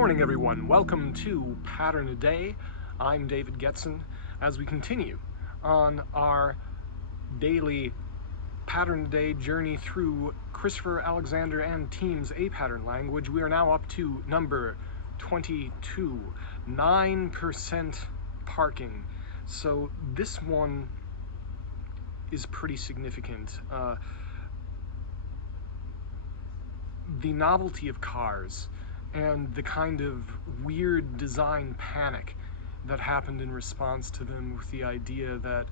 morning, everyone. Welcome to Pattern a Day. I'm David Getson. As we continue on our daily Pattern a Day journey through Christopher Alexander and Team's A pattern language, we are now up to number 22, 9% parking. So this one is pretty significant. The novelty of cars and the kind of weird design panic that happened in response to them, with the idea that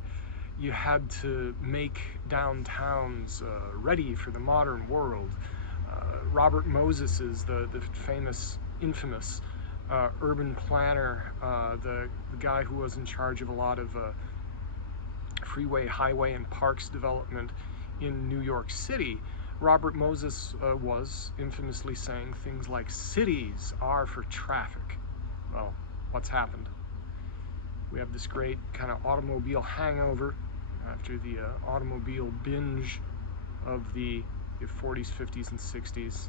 you had to make downtowns ready for the modern world. Robert Moses is the famous, infamous urban planner, the guy who was in charge of a lot of freeway, highway, and parks development in New York City. Robert Moses was infamously saying things like, cities are for traffic. Well, what's happened? We have this great kind of automobile hangover after the automobile binge of the 40s, 50s, and 60s.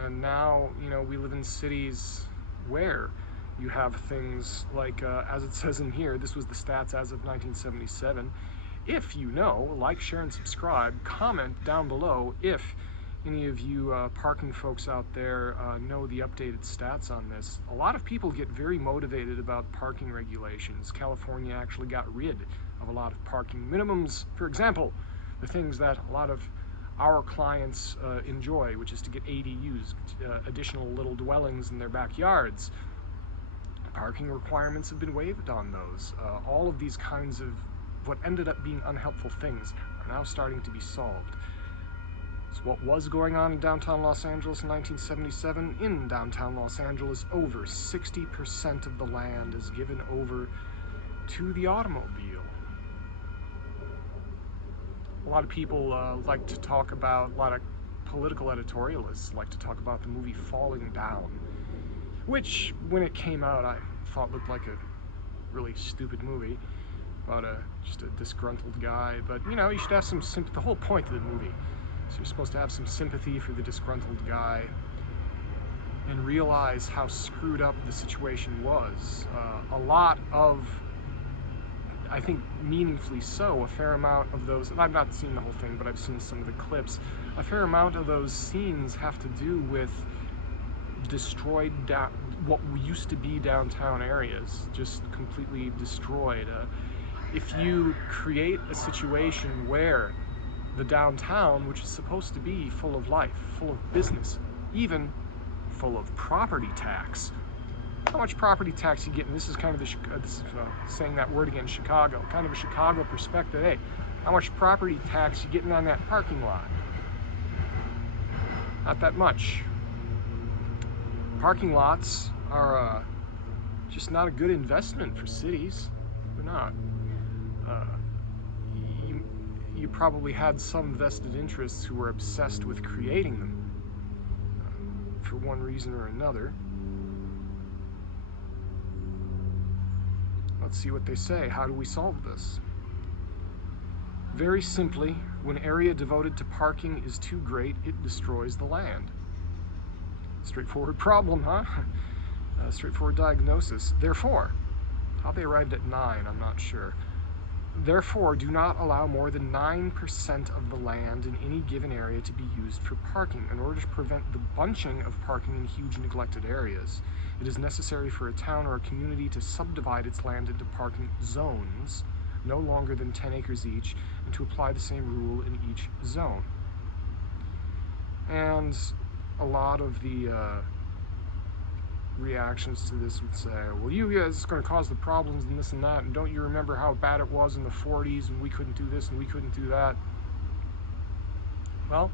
And now, we live in cities where you have things like, as it says in here, this was the stats as of 1977. If you know, like, share, and subscribe. Comment down below if any of you parking folks out there know the updated stats on this. A lot of people get very motivated about parking regulations. California actually got rid of a lot of parking minimums. For example, the things that a lot of our clients enjoy, which is to get ADUs, additional little dwellings in their backyards. Parking requirements have been waived on those. All of these kinds of what ended up being unhelpful things are now starting to be solved. So what was going on in downtown Los Angeles in 1977? In downtown Los Angeles, over 60% of the land is given over to the automobile. A lot of people like to talk about, a lot of political editorialists like to talk about the movie Falling Down, which, when it came out, I thought looked like a really stupid movie about just a disgruntled guy. But you should have some sympathy. The whole point of the movie, so you're supposed to have some sympathy for the disgruntled guy and realize how screwed up the situation was. A lot of, I think meaningfully so, a fair amount of those, and I've not seen the whole thing, but I've seen some of the clips, a fair amount of those scenes have to do with destroyed what used to be downtown areas, just completely destroyed. If you create a situation where the downtown, which is supposed to be full of life, full of business, even full of property tax, how much property tax you get, and this is kind of saying that word again, Chicago, kind of a Chicago perspective. Hey, how much property tax you getting on that parking lot? Not that much. Parking lots are just not a good investment for cities. They're not. You probably had some vested interests who were obsessed with creating them for one reason or another. Let's see what they say. How do we solve this? Very simply, when area devoted to parking is too great, it destroys the land. Straightforward problem, huh? Straightforward diagnosis. Therefore, how they arrived at 9, I'm not sure. Therefore, do not allow more than 9% of the land in any given area to be used for parking. In order to prevent the bunching of parking in huge neglected areas, it is necessary for a town or a community to subdivide its land into parking zones, no longer than 10 acres each, and to apply the same rule in each zone. And a lot of the reactions to this would say, well, you guys, it's going to cause the problems and this and that, and don't you remember how bad it was in the 40s and we couldn't do this and we couldn't do that? Well,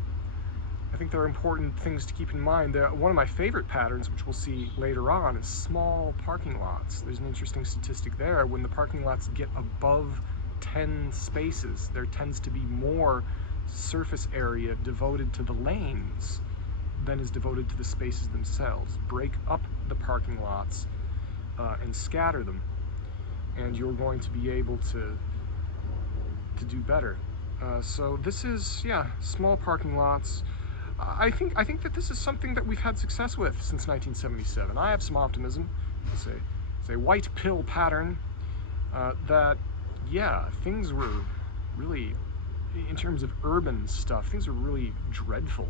I think there are important things to keep in mind. One of my favorite patterns, which we'll see later on, is small parking lots. There's an interesting statistic there. When the parking lots get above 10 spaces, there tends to be more surface area devoted to the lanes than is devoted to the spaces themselves. Break up the parking lots and scatter them, and you're going to be able to do better. So this is, small parking lots. I think that this is something that we've had success with since 1977. I have some optimism. It's a white pill pattern that, yeah, things were really, in terms of urban stuff, things were really dreadful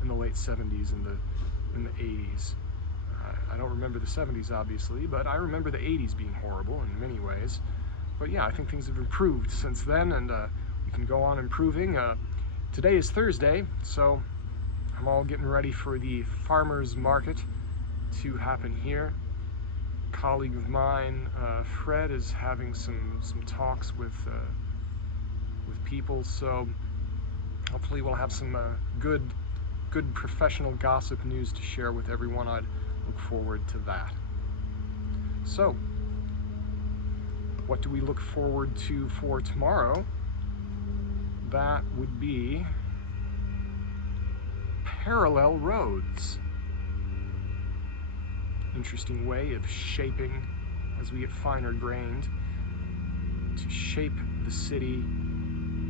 in the late 70s and the 80s. I don't remember the 70s, obviously, but I remember the 80s being horrible in many ways. But yeah, I think things have improved since then, and we can go on improving. Today is Thursday, so I'm all getting ready for the farmers market to happen here. A colleague of mine, Fred, is having some talks with people, so hopefully we'll have some good professional gossip news to share with everyone. I'd look forward to that. So, what do we look forward to for tomorrow? That would be parallel roads. Interesting way of shaping, as we get finer grained, to shape the city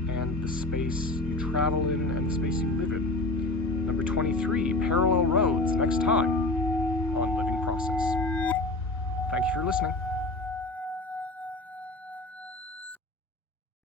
and the space you travel in and the space you live in. Number 23, parallel roads, next time on Living Process. Thank you for listening.